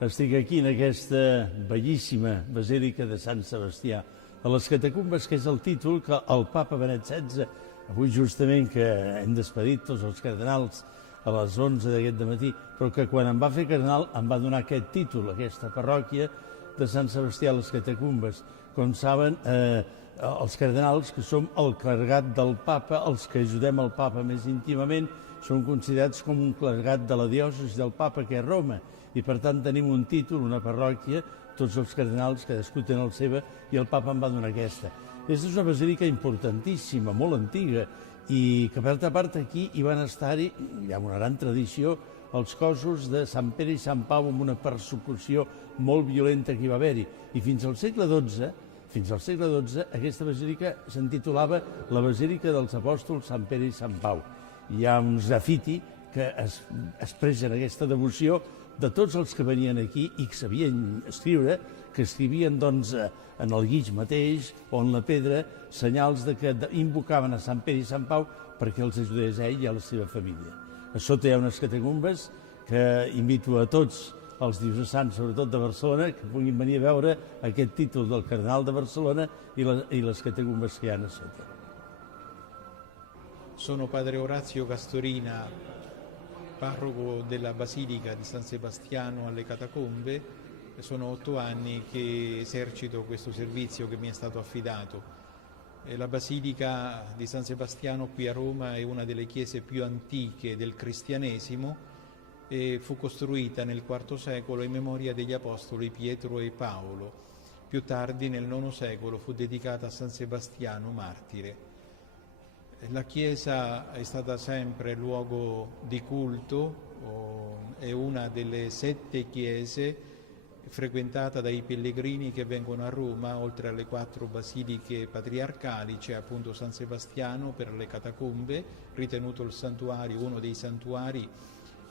Estic aquí en aquesta bellíssima Basílica de Sant Sebastià, a les catacumbes, que és el títol que el papa Benet XVI, avui justament que hem despedit tots els cardenals a les 11 d'aquest matí, però que quan em va fer cardenal em va donar aquest títol, aquesta parròquia de Sant Sebastià a les catacumbes. Com saben, els cardenals, que som el clergat del papa, els que ajudem el papa més íntimament, són considerats com un clergat de la diòcesi del papa, que és Roma, i per tant tenim un títol, una parròquia, tots els cardenals, cadascú tenen el seva, i el papa em va donar aquesta. Aquesta és una basílica importantíssima, molt antiga, i que per altra part aquí hi van estar-hi, hi ha una gran tradició, els cossos de Sant Pere i Sant Pau amb una persecució molt violenta que hi va haver-hi. I fins al segle XII, aquesta basílica s'intitulava la Basílica dels Apòstols Sant Pere i Sant Pau. Hi ha uns grafiti que expressen aquesta devoció de tots els que venien aquí i que sabien escriure, que escrivien doncs, en el guix mateix o en la pedra senyals de que invocaven a Sant Pere i Sant Pau perquè els ajudés a ell i a la seva família. A sota hi ha unes catacumbes que invito a tots els diocesans, sobretot de Barcelona, que puguin venir a veure aquest títol del cardenal de Barcelona i les catacumbes que hi ha a sota. Sono padre Orazio Castorina, parroco della Basilica di San Sebastiano alle Catacombe. Sono 8 anni che esercito questo servizio che mi è stato affidato. La Basilica di San Sebastiano qui a Roma è una delle chiese più antiche del cristianesimo e fu costruita nel IV secolo in memoria degli apostoli Pietro e Paolo. Più tardi, nel IX secolo, fu dedicata a San Sebastiano martire. La chiesa è stata sempre luogo di culto, è una delle 7 chiese frequentata dai pellegrini che vengono a Roma. Oltre alle 4 basiliche patriarcali c'è appunto San Sebastiano per le catacombe, ritenuto il santuario, uno dei santuari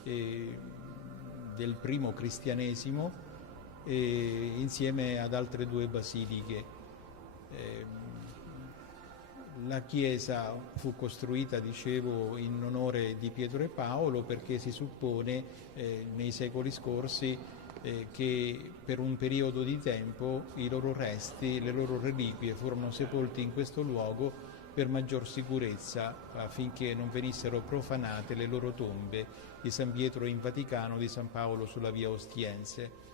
del primo cristianesimo, insieme ad altre 2 basiliche. La chiesa fu costruita, dicevo, in onore di Pietro e Paolo, perché si suppone nei secoli scorsi che per un periodo di tempo i loro resti, le loro reliquie furono sepolti in questo luogo per maggior sicurezza, affinché non venissero profanate le loro tombe di San Pietro in Vaticano, di San Paolo sulla via Ostiense.